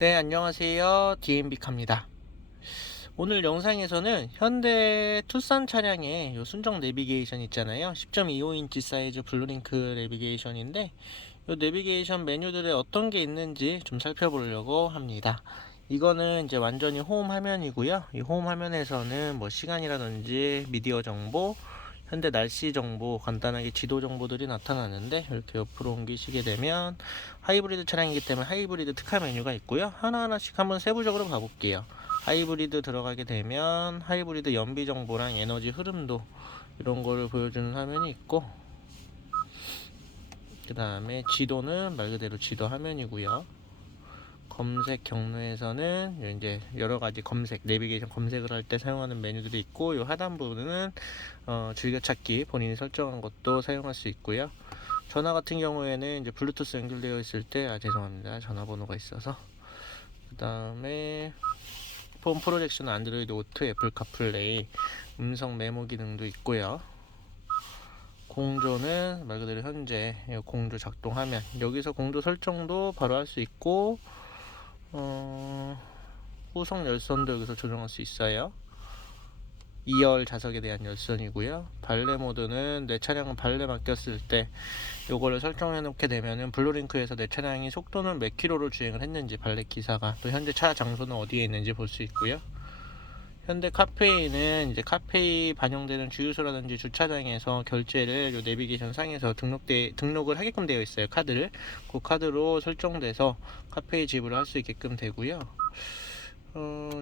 네, 안녕하세요. DMB카입니다. 오늘 영상에서는 현대 투싼 차량의 요 순정 내비게이션 있잖아요. 10.25인치 사이즈 블루링크 내비게이션인데, 요 내비게이션 메뉴들에 어떤 게 있는지 좀 살펴보려고 합니다. 이거는 이제 완전히 홈 화면이고요. 이 홈 화면에서는 뭐 시간이라든지 미디어 정보, 현재 날씨 정보, 간단하게 지도 정보들이 나타나는데, 이렇게 옆으로 옮기시게 되면 하이브리드 차량이기 때문에 하이브리드 특화 메뉴가 있고요. 하나하나씩 한번 세부적으로 봐볼게요. 하이브리드 들어가게 되면 하이브리드 연비 정보랑 에너지 흐름도 이런 거를 보여주는 화면이 있고, 그 다음에 지도는 말 그대로 지도 화면이고요. 검색 경로에서는 이제 여러 가지 검색, 내비게이션 검색을 할 때 사용하는 메뉴들이 있고, 요 하단 부분은 즐겨찾기 본인이 설정한 것도 사용할 수 있고요. 전화 같은 경우에는 이제 블루투스 연결되어 있을 때, 죄송합니다. 전화번호가 있어서. 그 다음에 폰 프로젝션, 안드로이드 오토, 애플 카플레이, 음성 메모 기능도 있고요. 공조는 말 그대로 현재 공조 작동하면 여기서 공조 설정도 바로 할 수 있고, 후속 열선도 여기서 조정할 수 있어요. 2열 좌석에 대한 열선이고요. 발레 모드는 내 차량은 발레 맡겼을 때 요거를 설정해 놓게 되면은 블루링크에서 내 차량이 속도는 몇 킬로로 주행을 했는지, 발레 기사가 또 현재 차 장소는 어디에 있는지 볼 수 있고요. 현대 카페이는 이제 카페이 반영되는 주유소라든지 주차장에서 결제를 요 내비게이션 상에서 등록을 하게끔 되어 있어요. 카드를 그 카드로 설정돼서 카페이 지불을 할 수 있게끔 되고요.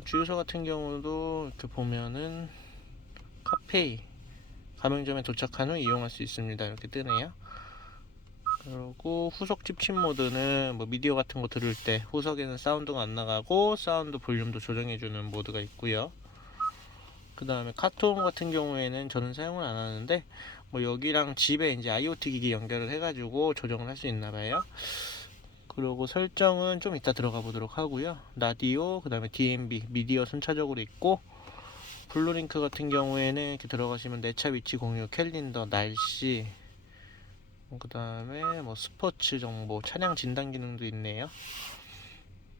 주유소 같은 경우도 이렇게 보면은 카페이 가맹점에 도착한 후 이용할 수 있습니다. 이렇게 뜨네요. 그리고 후속 집침 모드는 뭐 미디어 같은 거 들을 때 후석에는 사운드가 안 나가고 사운드 볼륨도 조정해주는 모드가 있고요. 그 다음에 카톡 같은 경우에는 저는 사용을 안 하는데, 뭐 여기랑 집에 이제 IoT 기기 연결을 해가지고 조정을 할 수 있나봐요. 그리고 설정은 좀 이따 들어가 보도록 하고요. 라디오, 그 다음에 DMB, 미디어 순차적으로 있고, 블루링크 같은 경우에는 이렇게 들어가시면 내 차 위치 공유, 캘린더, 날씨, 그 다음에 뭐 스포츠 정보, 차량 진단 기능도 있네요.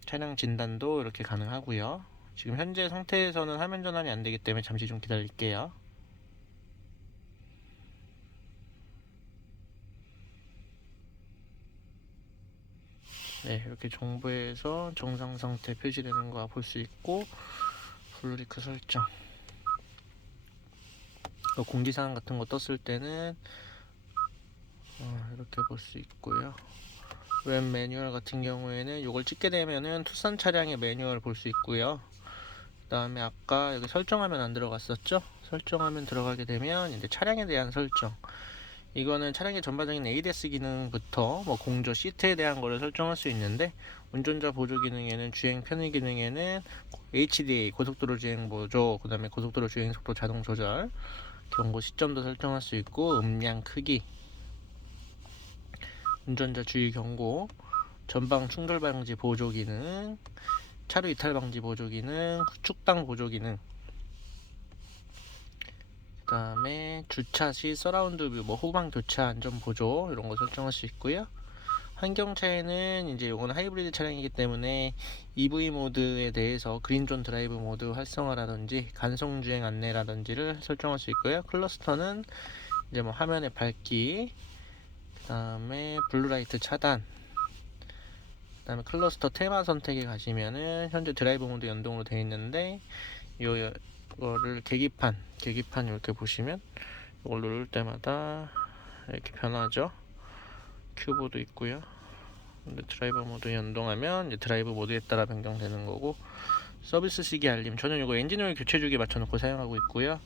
차량 진단도 이렇게 가능하고요. 지금 현재 상태에서는 화면 전환이 안 되기 때문에 잠시 좀 기다릴게요. 네, 이렇게 정보에서 정상 상태 표시되는 거 볼 수 있고, 블루링크 설정, 공지사항 같은 거 떴을 때는 이렇게 볼 수 있고요. 웹 매뉴얼 같은 경우에는 이걸 찍게 되면은 투싼 차량의 매뉴얼 볼 수 있고요. 그 다음에 아까 여기 설정하면 안 들어갔었죠? 설정하면 들어가게 되면 이제 차량에 대한 설정, 이거는 차량의 전반적인 ADS 기능부터 뭐 공조 시트에 대한 거를 설정할 수 있는데, 운전자 보조 기능에는 주행 편의 기능에는 HDA 고속도로 주행 보조, 그 다음에 고속도로 주행 속도 자동 조절, 경고 시점도 설정할 수 있고, 음량 크기, 운전자 주의 경고, 전방 충돌 방지 보조 기능, 차로 이탈 방지 보조 기능, 후축당 보조 기능, 그 다음에 주차 시 서라운드 뷰, 뭐 후방 교차 안전 보조 이런 거 설정할 수 있고요. 환경차에는 이제 요거는 하이브리드 차량이기 때문에 EV 모드에 대해서 그린존 드라이브 모드 활성화라든지 간속 주행 안내라든지를 설정할 수 있고요. 클러스터는 이제 뭐 화면의 밝기, 그 다음에 블루라이트 차단, 그 다음에 클러스터 테마 선택에 가시면은 현재 드라이브 모드 연동으로 되어 있는데, 이거를 계기판 이렇게 보시면 이걸 누를 때마다 이렇게 변하죠. 큐브도 있고요. 근데 드라이버 모드 연동하면 이제 드라이브 모드에 따라 변경되는 거고, 서비스 시기 알림, 저는 이거 엔진오일 교체 주기에 맞춰놓고 사용하고 있고요.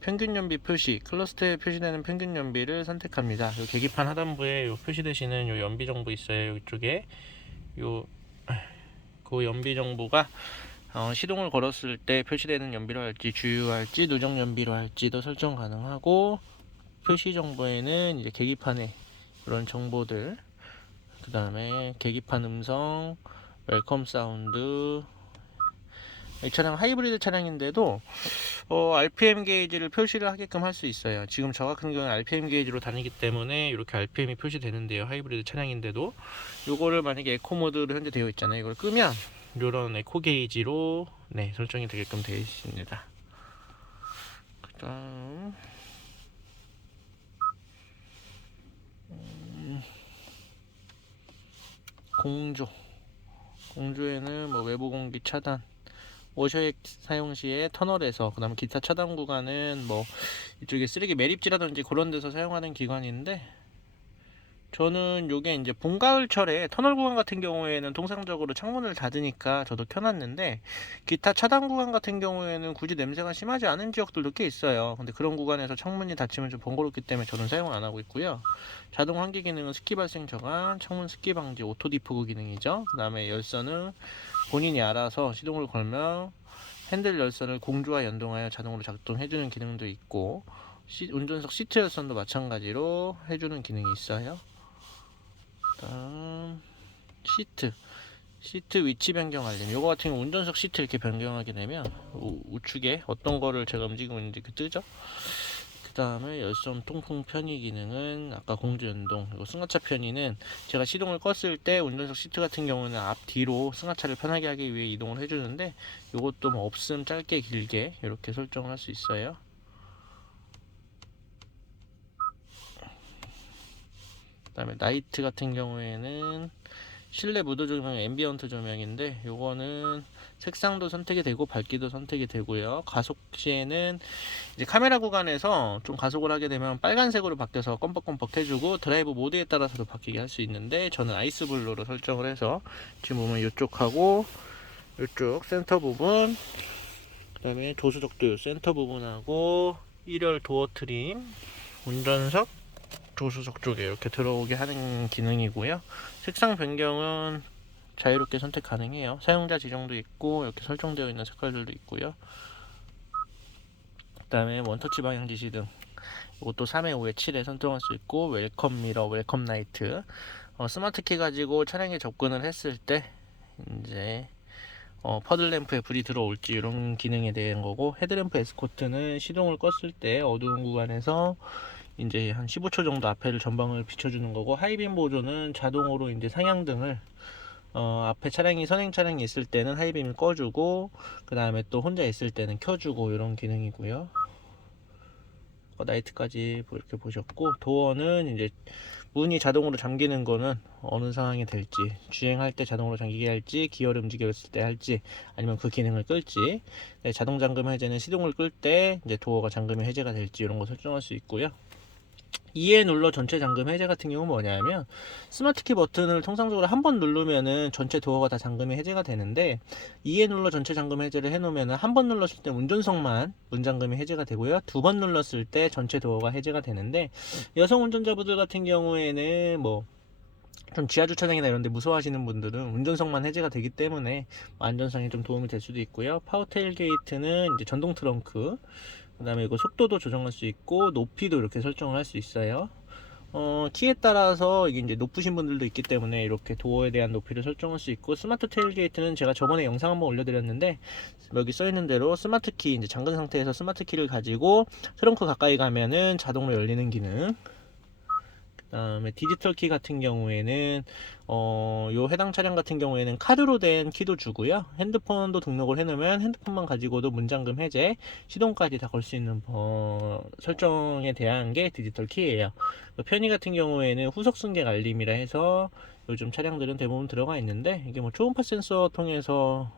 평균 연비 표시, 클러스터에 표시되는 평균 연비를 선택합니다. 요 계기판 하단부에 요 표시되시는 요 연비 정보 있어요. 이쪽에 요 그 연비 정보가 시동을 걸었을 때 표시되는 연비로 할지, 주유할지, 누적 연비로 할지도 설정 가능하고, 표시 정보에는 이제 계기판에 그런 정보들, 그 다음에 계기판 음성, 웰컴 사운드, 이 차량 하이브리드 차량인데도 RPM 게이지를 표시를 하게끔 할 수 있어요. 지금 저 같은 경우는 RPM 게이지로 다니기 때문에 이렇게 RPM이 표시되는데요. 하이브리드 차량인데도 요거를 만약에 에코 모드로 현재 되어 있잖아요. 이걸 끄면 이런 에코 게이지로 네, 설정이 되게끔 되어 있습니다. 그다음 공조에는 뭐 외부 공기 차단, 워셔액 사용 시에 터널에서, 그 다음에 기타 차단 구간은 뭐 이쪽에 쓰레기 매립지라든지 그런 데서 사용하는 기관인데, 저는 요게 이제 봄 가을철에 터널 구간 같은 경우에는 통상적으로 창문을 닫으니까 저도 켜놨는데, 기타 차단 구간 같은 경우에는 굳이 냄새가 심하지 않은 지역들도 꽤 있어요. 근데 그런 구간에서 창문이 닫히면 좀 번거롭기 때문에 저는 사용을 안 하고 있고요. 자동 환기 기능은 습기 발생 저감, 창문 습기 방지, 오토 디포그 기능이죠. 그 다음에 열선은 본인이 알아서 시동을 걸면 핸들 열선을 공조와 연동하여 자동으로 작동해주는 기능도 있고, 운전석 시트 열선도 마찬가지로 해주는 기능이 있어요. 다음 시트 위치 변경 알림. 요거 같은 경우 운전석 시트 이렇게 변경하게 되면 우측에 어떤 거를 제가 움직이고 있는지 뜨죠. 그 다음에 열선 통풍 편의 기능은 아까 공조 연동, 이거 승하차 편의는 제가 시동을 껐을 때 운전석 시트 같은 경우는 앞 뒤로 승하차를 편하게 하기 위해 이동을 해주는데, 요것도 뭐 없음 짧게 길게 이렇게 설정을 할 수 있어요. 그 다음에 나이트 같은 경우에는 실내 무드 조명, 앰비언트 조명인데, 요거는 색상도 선택이 되고 밝기도 선택이 되고요. 가속 시에는 이제 카메라 구간에서 좀 가속을 하게 되면 빨간색으로 바뀌어서 껌뻑껌뻑 해주고, 드라이브 모드에 따라서도 바뀌게 할 수 있는데, 저는 아이스 블루로 설정을 해서 지금 보면 이쪽하고 이쪽 센터 부분, 그 다음에 조수석도 센터 부분하고 1열 도어 트림, 운전석 조수석 쪽에 이렇게 들어오게 하는 기능이고요. 색상 변경은 자유롭게 선택 가능해요. 사용자 지정도 있고 이렇게 설정되어 있는 색깔들도 있고요. 그 다음에 원터치 방향 지시등, 이것도 3회, 5회, 7회 선정할 수 있고, 웰컴 미러, 웰컴 라이트, 스마트 키 가지고 차량에 접근을 했을 때 이제 퍼즐 램프에 불이 들어올지 이런 기능에 대한 거고, 헤드램프 에스코트는 시동을 껐을 때 어두운 구간에서 이제 한 15초 정도 앞에를 전방을 비춰주는 거고, 하이빔 보조는 자동으로 이제 상향등을 앞에 차량이 선행 차량이 있을 때는 하이빔을 꺼주고, 그 다음에 또 혼자 있을 때는 켜주고 이런 기능이고요. 나이트까지 이렇게 보셨고, 도어는 이제 문이 자동으로 잠기는 거는 어느 상황이 될지, 주행할 때 자동으로 잠기게 할지, 기어를 움직였을 때 할지, 아니면 그 기능을 끌지, 네, 자동 잠금 해제는 시동을 끌 때 이제 도어가 잠금이 해제가 될지 이런 거 설정할 수 있고요. 2에 눌러 전체 잠금 해제 같은 경우는 뭐냐면, 스마트키 버튼을 통상적으로 한 번 누르면은 전체 도어가 다 잠금이 해제가 되는데, 2에 눌러 전체 잠금 해제를 해놓으면은 한 번 눌렀을 때 운전석만 문 잠금이 해제가 되고요, 2번 눌렀을 때 전체 도어가 해제가 되는데, 여성 운전자분들 같은 경우에는 뭐 좀 지하주차장이나 이런 데 무서워하시는 분들은 운전석만 해제가 되기 때문에 안전상에 좀 도움이 될 수도 있고요. 파워 테일 게이트는 이제 전동 트렁크, 그 다음에 이거 속도도 조정할 수 있고 높이도 이렇게 설정을 할 수 있어요. 키에 따라서 이게 이제 높으신 분들도 있기 때문에 이렇게 도어에 대한 높이를 설정할 수 있고, 스마트 테일게이트는 제가 저번에 영상 한번 올려드렸는데, 여기 써있는 대로 스마트 키, 이제 잠근 상태에서 스마트 키를 가지고 트렁크 가까이 가면은 자동으로 열리는 기능. 그 다음에 디지털 키 같은 경우에는 요 해당 차량 같은 경우에는 카드로 된 키도 주고요, 핸드폰도 등록을 해놓으면 핸드폰만 가지고도 문잠금 해제, 시동까지 다 걸 수 있는 설정에 대한 게 디지털 키예요. 편의 같은 경우에는 후속 승객 알림이라 해서 요즘 차량들은 대부분 들어가 있는데, 이게 뭐 초음파 센서 통해서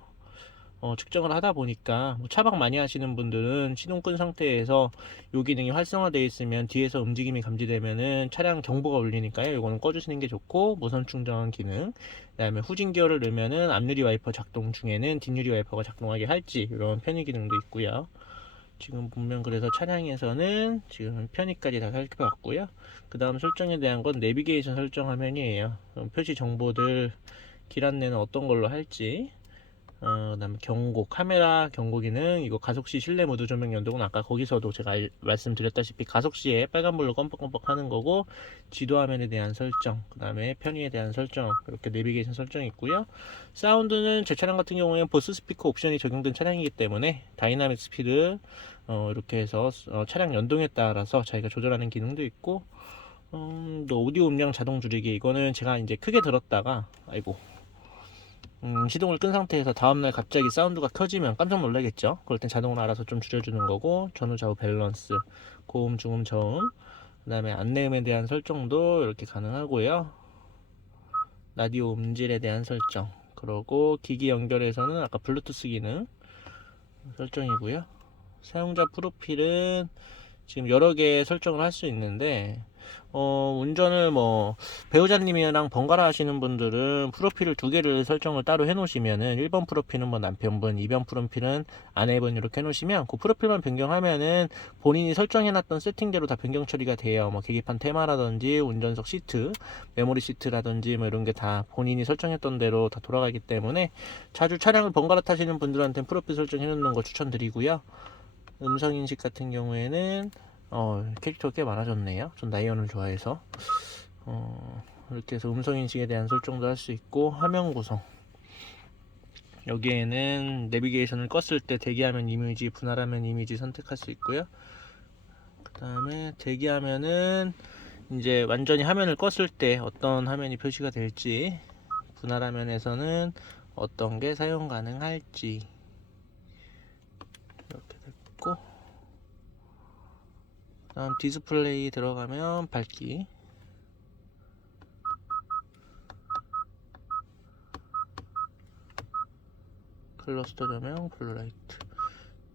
측정을 하다 보니까, 뭐 차박 많이 하시는 분들은 시동 끈 상태에서 요 기능이 활성화되어 있으면 뒤에서 움직임이 감지되면은 차량 경보가 울리니까요, 이거는 꺼주시는 게 좋고, 무선 충전 기능, 그 다음에 후진 기어를 넣으면은 앞유리 와이퍼 작동 중에는 뒷유리 와이퍼가 작동하게 할지 이런 편의 기능도 있고요. 지금 보면 그래서 차량에서는 지금 편의까지 다 살펴봤고요. 그 다음 설정에 대한 건 내비게이션 설정 화면이에요. 표시 정보들 길 안내는 어떤 걸로 할지, 그다음에 경고, 카메라 경고 기능, 이거 가속시 실내 모드 조명 연동은 아까 거기서도 제가 말씀드렸다시피 가속시에 빨간불로 껌뻑껌뻑 하는 거고, 지도 화면에 대한 설정, 그다음에 편의에 대한 설정, 이렇게 내비게이션 설정이 있고요. 사운드는 제 차량 같은 경우에는 보스 스피커 옵션이 적용된 차량이기 때문에 다이나믹 스피드 이렇게 해서 차량 연동에 따라서 자기가 조절하는 기능도 있고, 또 오디오 음량 자동 줄이기, 이거는 제가 이제 크게 들었다가 시동을 끈 상태에서 다음날 갑자기 사운드가 켜지면 깜짝 놀라겠죠. 그럴 땐 자동으로 알아서 좀 줄여주는 거고, 전후 좌우 밸런스, 고음 중음 저음, 그 다음에 안내음에 대한 설정도 이렇게 가능하고요. 라디오 음질에 대한 설정, 그리고 기기 연결에서는 아까 블루투스 기능 설정이고요. 사용자 프로필은 지금 여러 개 설정을 할 수 있는데, 운전을 배우자님이랑 번갈아 하시는 분들은 프로필을 두 개를 설정을 따로 해 놓으시면은 1번 프로필은 남편분, 2번 프로필은 아내분 이렇게 해 놓으시면 그 프로필만 변경하면은 본인이 설정해 놨던 세팅대로 다 변경 처리가 돼요. 계기판 테마라든지 운전석 시트, 메모리 시트라든지 이런 게 다 본인이 설정했던 대로 다 돌아가기 때문에 자주 차량을 번갈아 타시는 분들한테는 프로필 설정해 놓는 거 추천드리고요. 음성인식 같은 경우에는 캐릭터가 꽤 많아졌네요. 전 나이언을 좋아해서 이렇게 해서 음성인식에 대한 설정도 할 수 있고, 화면 구성, 여기에는 내비게이션을 껐을 때 대기화면 이미지, 분할화면 이미지 선택할 수 있고요. 그 다음에 대기화면은 이제 완전히 화면을 껐을 때 어떤 화면이 표시가 될지, 분할화면에서는 어떤 게 사용 가능할지 이렇게 됐고, 다음 디스플레이 들어가면 밝기, 클러스터 조명, 블루라이트,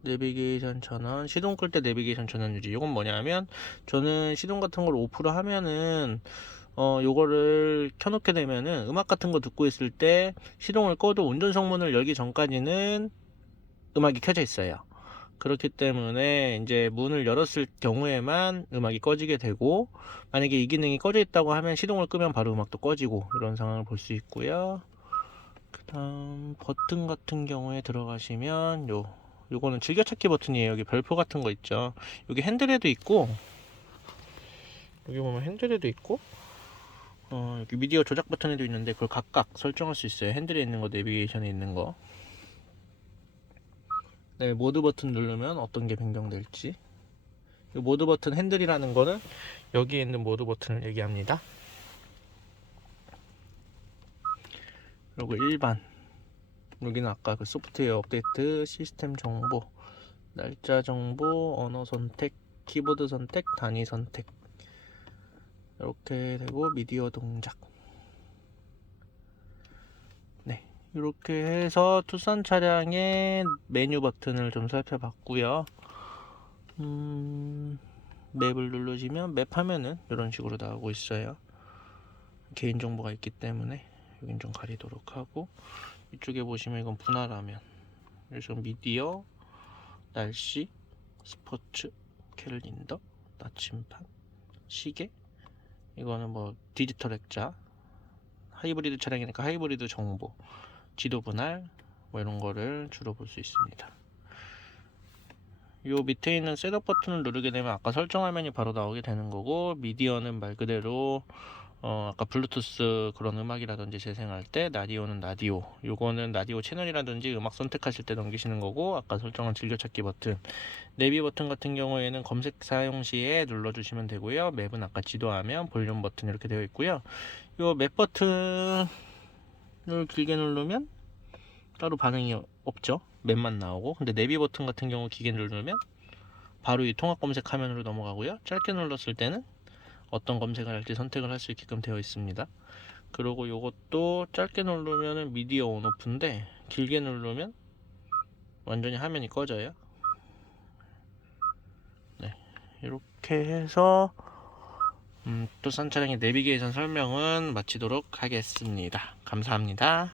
내비게이션 전원, 시동 끌 때 내비게이션 전원 유지. 이건 뭐냐면, 저는 시동 같은 걸 오프로 하면은 요거를 켜놓게 되면은 음악 같은 거 듣고 있을 때 시동을 꺼도 운전석 문을 열기 전까지는 음악이 켜져 있어요. 그렇기 때문에 이제 문을 열었을 경우에만 음악이 꺼지게 되고, 만약에 이 기능이 꺼져 있다고 하면 시동을 끄면 바로 음악도 꺼지고, 이런 상황을 볼 수 있고요. 그 다음 버튼 같은 경우에 들어가시면 요거는 즐겨찾기 버튼이에요. 여기 별표 같은 거 있죠. 여기 핸들에도 있고, 여기 보면 핸들에도 있고, 여기 미디어 조작 버튼에도 있는데 그걸 각각 설정할 수 있어요. 핸들에 있는 거, 내비게이션에 있는 거. 네, 모드 버튼 누르면 어떤 게 변경될지. 이 모드 버튼 핸들이라는 거는 여기에 있는 모드 버튼을 얘기합니다. 그리고 일반, 여기는 아까 그 소프트웨어 업데이트, 시스템 정보, 날짜 정보, 언어 선택, 키보드 선택, 단위 선택, 이렇게 되고, 미디어 동작. 네, 이렇게 해서 투싼 차량의 메뉴 버튼을 좀 살펴봤고요. 맵을 누르시면 맵 화면은 이런 식으로 나오고 있어요. 개인정보가 있기 때문에 여긴 좀 가리도록 하고, 이쪽에 보시면 이건 분할화면, 그래서 미디어, 날씨, 스포츠, 캘린더, 나침반, 시계, 이거는 디지털 액자, 하이브리드 차량이니까 하이브리드 정보, 지도 분할, 이런 거를 주로 볼 수 있습니다. 요 밑에 있는 셋업 버튼을 누르게 되면 아까 설정 화면이 바로 나오게 되는 거고, 미디어는 말 그대로 아까 블루투스 그런 음악이라든지 재생할 때, 라디오는 라디오, 요거는 라디오 채널이라든지 음악 선택하실 때 넘기시는 거고, 아까 설정한 즐겨찾기 버튼, 내비 버튼 같은 경우에는 검색 사용 시에 눌러주시면 되고요. 맵은 아까 지도화면, 볼륨 버튼 이렇게 되어 있고요. 요 맵 버튼을 길게 누르면 따로 반응이 없죠. 맵만 나오고. 근데 내비 버튼 같은 경우 길게 누르면 바로 이 통합 검색 화면으로 넘어가고요. 짧게 눌렀을 때는 어떤 검색을 할지 선택을 할 수 있게끔 되어 있습니다. 그리고 요것도 짧게 누르면 미디어 온오프인데, 길게 누르면 완전히 화면이 꺼져요. 네, 이렇게 해서 투싼 차량의 내비게이션 설명은 마치도록 하겠습니다. 감사합니다.